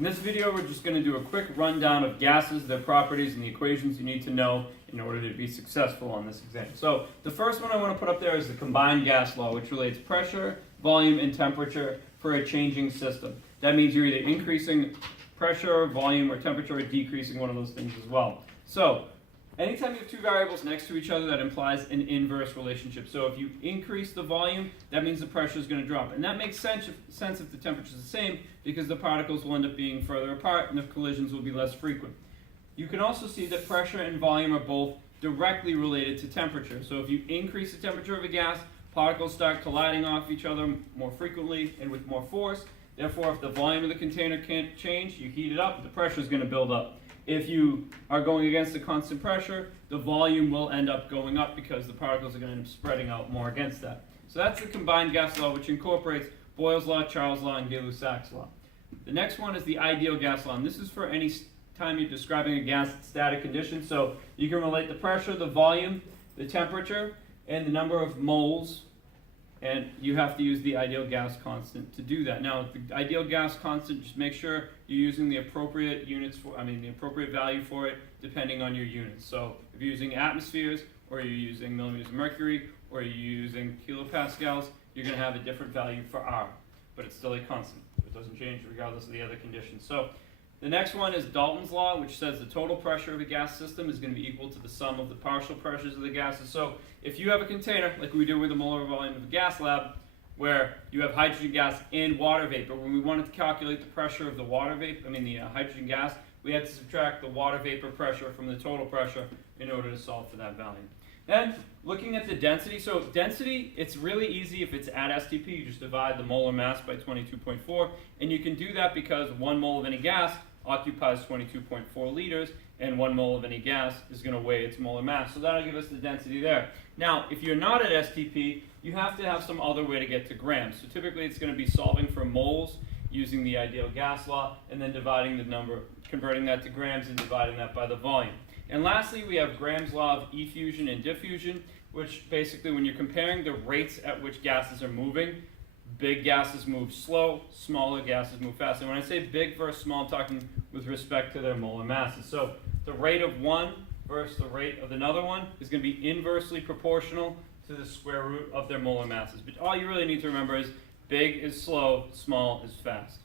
In this video, we're just going to do a quick rundown of gases, their properties, and the equations you need to know in order to be successful on this exam. So the first one I want to put up there is the combined gas law, which relates pressure, volume, and temperature for a changing system. That means you're either increasing pressure, volume, or temperature, or decreasing one of those things as well. So anytime you have two variables next to each other, that implies an inverse relationship. So if you increase the volume, that means the pressure is going to drop. And that makes sense if the temperature is the same, because the particles will end up being further apart and the collisions will be less frequent. You can also see that pressure and volume are both directly related to temperature. So if you increase the temperature of a gas, particles start colliding off each other more frequently and with more force. Therefore, if the volume of the container can't change, you heat it up, the pressure is going to build up. If you are going against a constant pressure, the volume will end up going up because the particles are going to end up spreading out more against that. So that's the combined gas law, which incorporates Boyle's law, Charles' law, and Gay-Lussac's law. The next one is the ideal gas law, and this is for any time you're describing a gas static condition. So you can relate the pressure, the volume, the temperature, and the number of moles, and you have to use the ideal gas constant to do that. Now, the ideal gas constant, just make sure you're using the appropriate the appropriate value for it, depending on your units. So if you're using atmospheres, or you're using millimeters of mercury, or you're using kilopascals, you're going to have a different value for R, but it's still a constant. It doesn't change regardless of the other conditions. So the next one is Dalton's law, which says the total pressure of a gas system is going to be equal to the sum of the partial pressures of the gases. So if you have a container, like we do with the molar volume of the gas lab, where you have hydrogen gas and water vapor, when we wanted to calculate the pressure of the hydrogen gas, we had to subtract the water vapor pressure from the total pressure in order to solve for that value. Then, looking at the density, so density, it's really easy if it's at STP. You just divide the molar mass by 22.4, and you can do that because 1 mole of any gas occupies 22.4 liters, and 1 mole of any gas is going to weigh its molar mass. So that'll give us the density there. Now, if you're not at STP, you have to have some other way to get to grams. So typically it's going to be solving for moles using the ideal gas law, and then dividing the number, converting that to grams and dividing that by the volume. And lastly, we have Graham's law of effusion and diffusion, which basically when you're comparing the rates at which gases are moving, big gases move slow, smaller gases move fast. And when I say big versus small, I'm talking with respect to their molar masses. So the rate of one versus the rate of another one is going to be inversely proportional to the square root of their molar masses. But all you really need to remember is big is slow, small is fast.